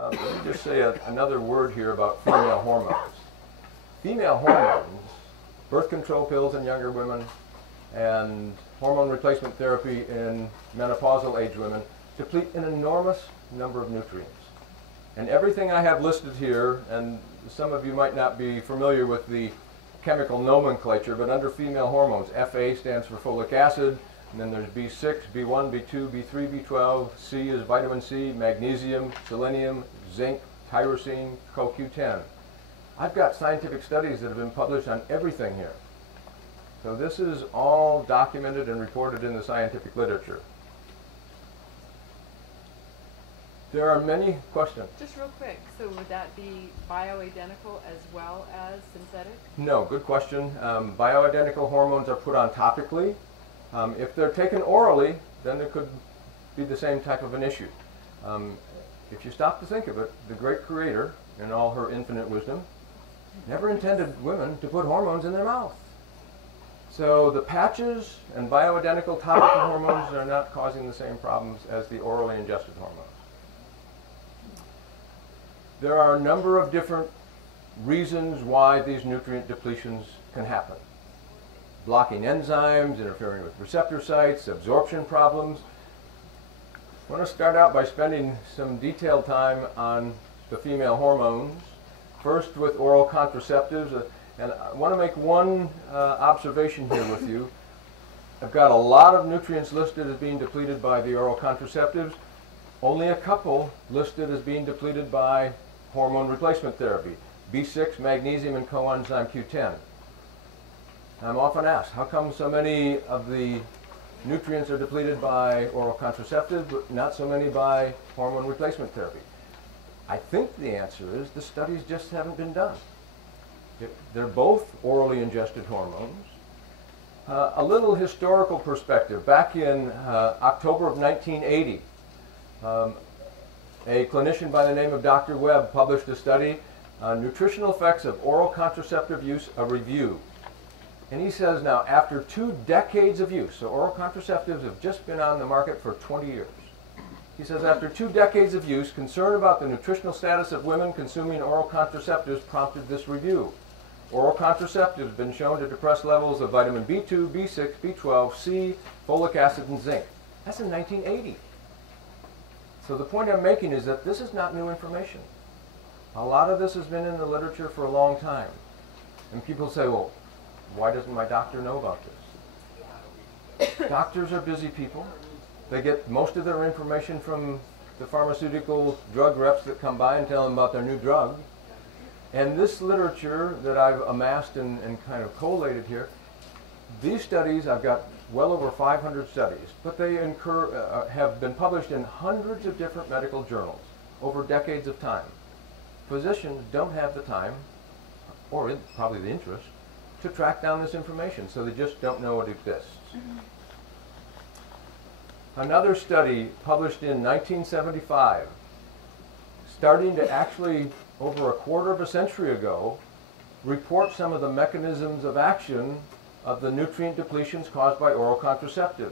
Let me just say another word here about female hormones. Female hormones, birth control pills in younger women, and hormone replacement therapy in menopausal age women deplete an enormous number of nutrients. And everything I have listed here, and some of you might not be familiar with the chemical nomenclature, but under female hormones, FA stands for folic acid, and then there's B6, B1, B2, B3, B12, C is vitamin C, magnesium, selenium, zinc, tyrosine, CoQ10. I've got scientific studies that have been published on everything here. So this is all documented and reported in the scientific literature. There are many questions. Just real quick, so would that be bioidentical as well as synthetic? No, good question. Bioidentical hormones are put on topically. If they're taken orally, then it could be the same type of an issue. If you stop to think of it, the great creator, in all her infinite wisdom, never intended women to put hormones in their mouth. So the patches and bioidentical topical hormones are not causing the same problems as the orally ingested hormones. There are a number of different reasons why these nutrient depletions can happen. Blocking enzymes, interfering with receptor sites, absorption problems. I want to start out by spending some detailed time on the female hormones. First with oral contraceptives, and I want to make one observation here with you. I've got a lot of nutrients listed as being depleted by the oral contraceptives, only a couple listed as being depleted by hormone replacement therapy, B6, magnesium, and coenzyme Q10. I'm often asked, how come so many of the nutrients are depleted by oral contraceptives, but not so many by hormone replacement therapy? I think the answer is the studies just haven't been done. They're both orally ingested hormones. A little historical perspective. Back in October of 1980, a clinician by the name of Dr. Webb published a study on nutritional effects of oral contraceptive use, a review. And he says now, after 2 decades of use, so oral contraceptives have just been on the market for 20 years. He says, after 2 decades of use, concern about the nutritional status of women consuming oral contraceptives prompted this review. Oral contraceptives have been shown to depress levels of vitamin B2, B6, B12, C, folic acid, and zinc. That's in 1980. So the point I'm making is that this is not new information. A lot of this has been in the literature for a long time. And people say, well, why doesn't my doctor know about this? Doctors are busy people. They get most of their information from the pharmaceutical drug reps that come by and tell them about their new drug. And this literature that I've amassed and kind of collated here, these studies, I've got well over 500 studies, but they have been published in hundreds of different medical journals over decades of time. Physicians don't have the time, or probably the interest, to track down this information, so they just don't know it exists. Another study published in 1975, starting to actually, over a quarter of a century ago, report some of the mechanisms of action of the nutrient depletions caused by oral contraceptives.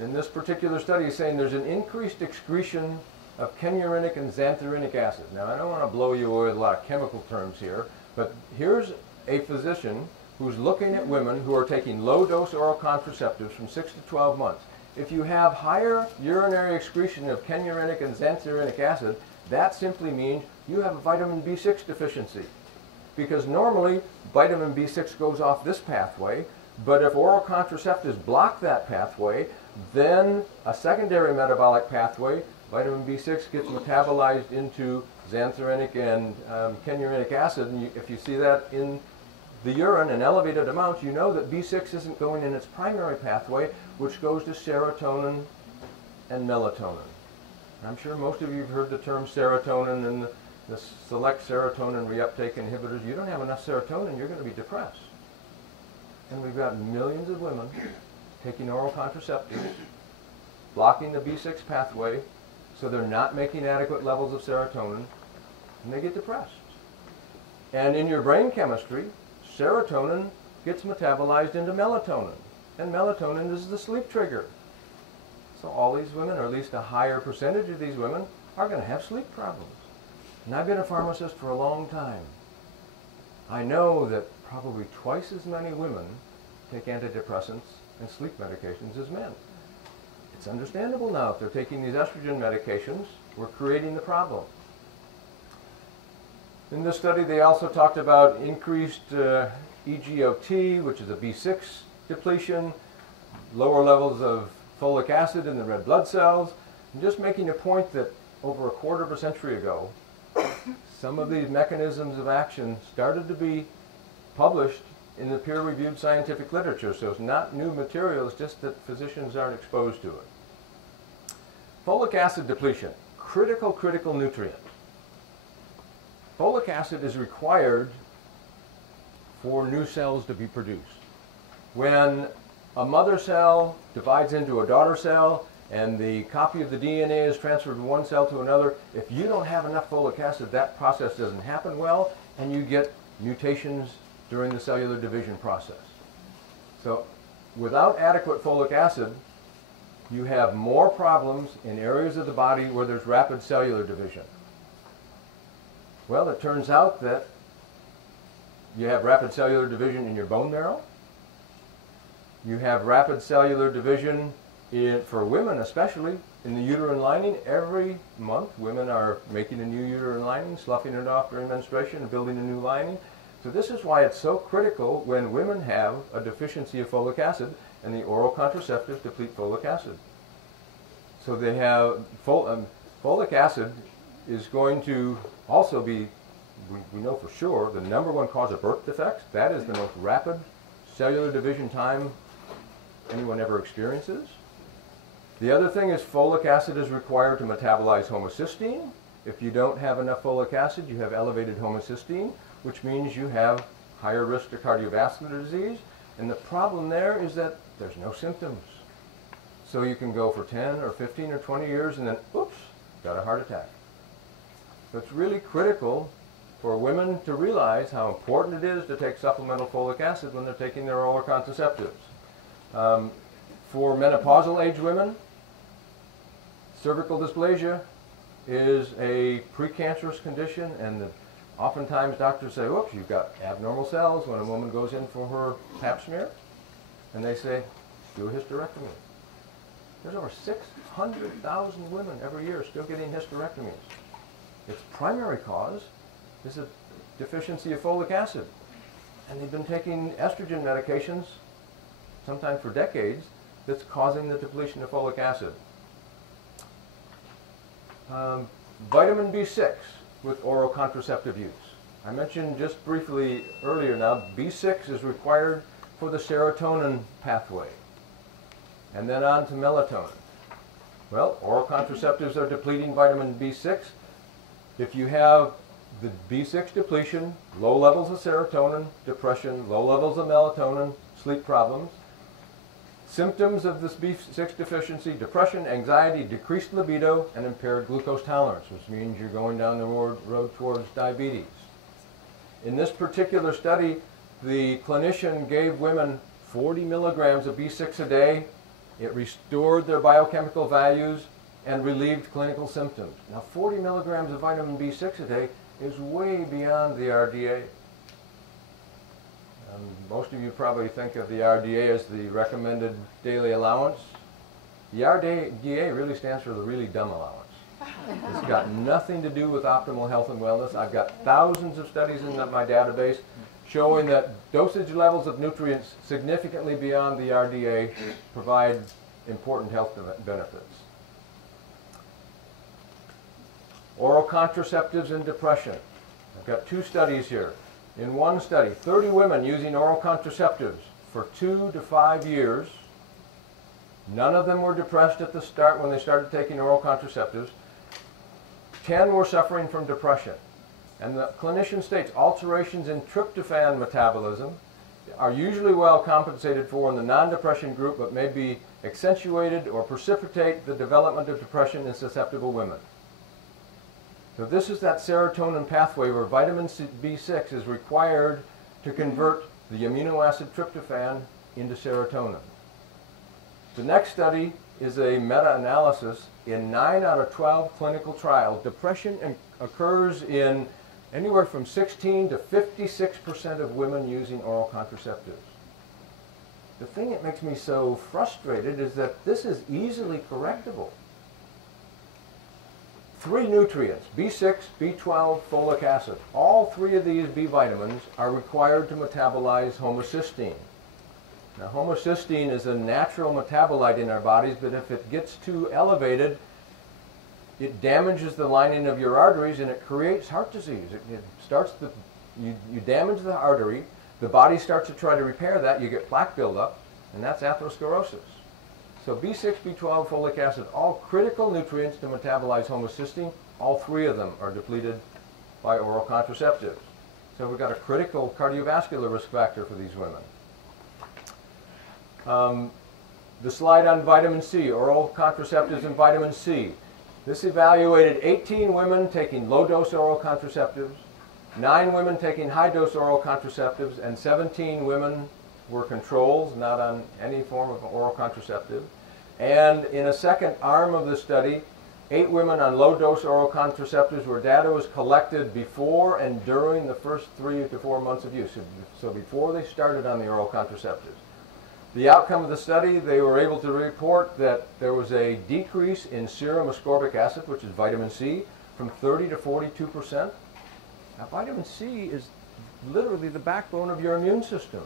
In this particular study, it's saying there's an increased excretion of kenurenic and xanthurenic acid. Now, I don't want to blow you away with a lot of chemical terms here, but here's a physician who's looking at women who are taking low-dose oral contraceptives from 6 to 12 months. If you have higher urinary excretion of kenurenic and xanthurenic acid, that simply means you have a vitamin B6 deficiency. Because normally, vitamin B6 goes off this pathway, but if oral contraceptives block that pathway, then a secondary metabolic pathway, vitamin B6 gets metabolized into xanthurenic and kenurenic acid, and if you see that in the urine in elevated amounts, you know that B6 isn't going in its primary pathway, which goes to serotonin and melatonin. I'm sure most of you have heard the term serotonin and the select serotonin reuptake inhibitors. You don't have enough serotonin, you're going to be depressed. And we've got millions of women taking oral contraceptives, blocking the B6 pathway, so they're not making adequate levels of serotonin, and they get depressed. And in your brain chemistry, serotonin gets metabolized into melatonin, and melatonin is the sleep trigger. So all these women, or at least a higher percentage of these women, are going to have sleep problems. And I've been a pharmacist for a long time. I know that probably twice as many women take antidepressants and sleep medications as men. It's understandable now if they're taking these estrogen medications, we're creating the problem. In this study, they also talked about increased EGOT, which is a B6 depletion, lower levels of folic acid in the red blood cells, and just making a point that over a quarter of a century ago, some of these mechanisms of action started to be published in the peer-reviewed scientific literature. So it's not new material, it's just that physicians aren't exposed to it. Folic acid depletion, critical nutrient. Folic acid is required for new cells to be produced. When a mother cell divides into a daughter cell and the copy of the DNA is transferred from one cell to another, if you don't have enough folic acid, that process doesn't happen well, and you get mutations during the cellular division process. So without adequate folic acid, you have more problems in areas of the body where there's rapid cellular division. Well, it turns out that you have rapid cellular division in your bone marrow. You have rapid cellular division for women especially in the uterine lining. Every month women are making a new uterine lining, sloughing it off during menstruation and building a new lining. So this is why it's so critical when women have a deficiency of folic acid, and the oral contraceptives deplete folic acid. So they have folic acid is going to also be, we know for sure, the #1 cause of birth defects. That is the most rapid cellular division time anyone ever experiences. The other thing is folic acid is required to metabolize homocysteine. If you don't have enough folic acid, you have elevated homocysteine, which means you have higher risk to cardiovascular disease. And the problem there is that there's no symptoms. So you can go for 10 or 15 or 20 years and then, oops, got a heart attack. So it's really critical for women to realize how important it is to take supplemental folic acid when they're taking their oral contraceptives. For menopausal age women, cervical dysplasia is a precancerous condition, and oftentimes doctors say, whoops, you've got abnormal cells when a woman goes in for her pap smear, and they say, do a hysterectomy. There's over 600,000 women every year still getting hysterectomies. Its primary cause is a deficiency of folic acid. And they've been taking estrogen medications, sometimes for decades, that's causing the depletion of folic acid. Vitamin B6 with oral contraceptive use. I mentioned just briefly earlier now, B6 is required for the serotonin pathway, and then on to melatonin. Well, oral contraceptives are depleting vitamin B6. If you have the B6 depletion, low levels of serotonin, depression, low levels of melatonin, sleep problems, symptoms of this B6 deficiency, depression, anxiety, decreased libido, and impaired glucose tolerance, which means you're going down the road towards diabetes. In this particular study, the clinician gave women 40 milligrams of B6 a day. It restored their biochemical values and relieved clinical symptoms. Now, 40 milligrams of vitamin B6 a day is way beyond the RDA. Most of you probably think of the RDA as the recommended daily allowance. The RDA really stands for the really dumb allowance. It's got nothing to do with optimal health and wellness. I've got thousands of studies in my database showing that dosage levels of nutrients significantly beyond the RDA provide important health benefits. Oral contraceptives and depression. I've got 2 studies here. In one study, 30 women using oral contraceptives for 2 to 5 years. None of them were depressed at the start when they started taking oral contraceptives. 10 were suffering from depression. And the clinician states alterations in tryptophan metabolism are usually well compensated for in the non-depression group, but may be accentuated or precipitate the development of depression in susceptible women. So this is that serotonin pathway where vitamin B6 is required to convert the amino acid tryptophan into serotonin. The next study is a meta-analysis in 9 out of 12 clinical trials. Depression occurs in anywhere from 16 to 56% of women using oral contraceptives. The thing that makes me so frustrated is that this is easily correctable. 3 nutrients, B6, B12, folic acid. All 3 of these B vitamins are required to metabolize homocysteine. Now, homocysteine is a natural metabolite in our bodies, but if it gets too elevated, it damages the lining of your arteries and it creates heart disease. You damage the artery, the body starts to try to repair that, you get plaque buildup, and that's atherosclerosis. So B6, B12, folic acid, all critical nutrients to metabolize homocysteine. All 3 of them are depleted by oral contraceptives. So we've got a critical cardiovascular risk factor for these women. The slide on vitamin C, oral contraceptives and vitamin C. This evaluated 18 women taking low-dose oral contraceptives, 9 women taking high-dose oral contraceptives, and 17 women were controls, not on any form of oral contraceptive. And in a second arm of the study, 8 women on low-dose oral contraceptives where data was collected before and during the first 3 to 4 months of use, so before they started on the oral contraceptives. The outcome of the study, they were able to report that there was a decrease in serum ascorbic acid, which is vitamin C, from 30 to 42%. Now, vitamin C is literally the backbone of your immune system.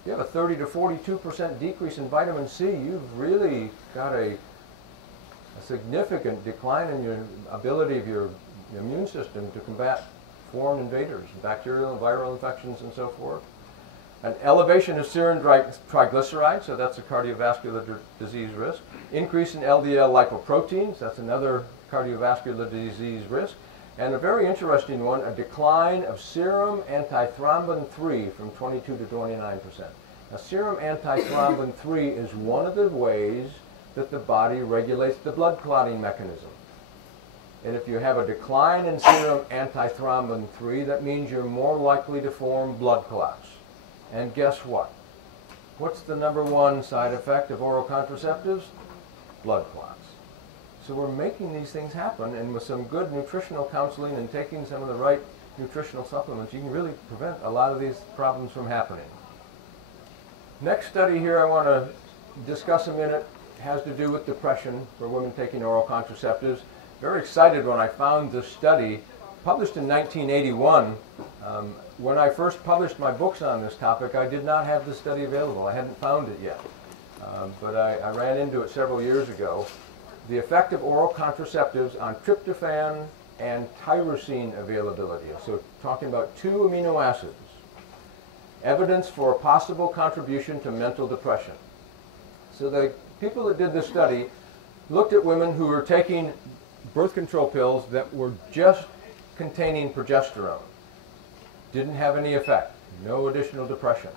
If you have a 30 to 42% decrease in vitamin C, you've really got a significant decline in your ability of your immune system to combat foreign invaders, bacterial and viral infections and so forth. An elevation of serum triglycerides, so that's a cardiovascular disease risk. Increase in LDL lipoproteins, that's another cardiovascular disease risk. And a very interesting one, a decline of serum antithrombin 3 from 22 to 29%. Now, serum antithrombin 3 is one of the ways that the body regulates the blood clotting mechanism. And if you have a decline in serum antithrombin 3, that means you're more likely to form blood clots. And guess what? What's the #1 side effect of oral contraceptives? Blood clots. So we're making these things happen, and with some good nutritional counseling and taking some of the right nutritional supplements, you can really prevent a lot of these problems from happening. Next study here I want to discuss a minute has to do with depression for women taking oral contraceptives. Very excited when I found this study, published in 1981. When I first published my books on this topic, I did not have this study available. I hadn't found it yet. But I ran into it several years ago. The effect of oral contraceptives on tryptophan and tyrosine availability. So talking about 2 amino acids. Evidence for a possible contribution to mental depression. So the people that did this study looked at women who were taking birth control pills that were just containing progesterone. Didn't have any effect, no additional depression.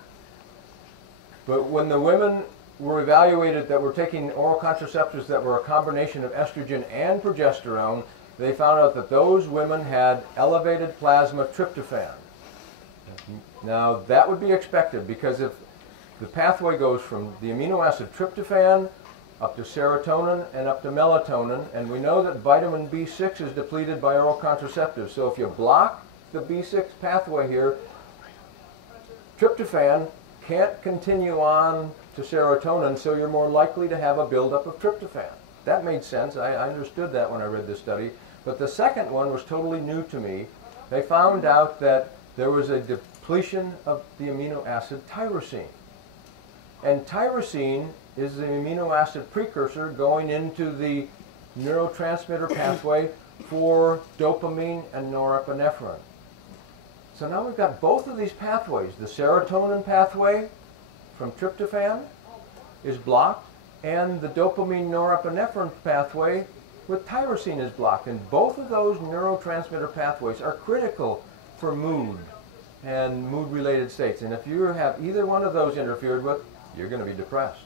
But when the women were evaluated that were taking oral contraceptives that were a combination of estrogen and progesterone, they found out that those women had elevated plasma tryptophan. Now, that would be expected because if the pathway goes from the amino acid tryptophan up to serotonin and up to melatonin, and we know that vitamin B6 is depleted by oral contraceptives. So if you block the B6 pathway here, tryptophan can't continue on to serotonin, so you're more likely to have a buildup of tryptophan. That made sense. I understood that when I read this study. But the second one was totally new to me. They found out that there was a depletion of the amino acid tyrosine. And tyrosine is the amino acid precursor going into the neurotransmitter pathway for dopamine and norepinephrine. So now we've got both of these pathways. The serotonin pathway from tryptophan is blocked, and the dopamine norepinephrine pathway with tyrosine is blocked. And both of those neurotransmitter pathways are critical for mood and mood-related states. And if you have either one of those interfered with, you're going to be depressed.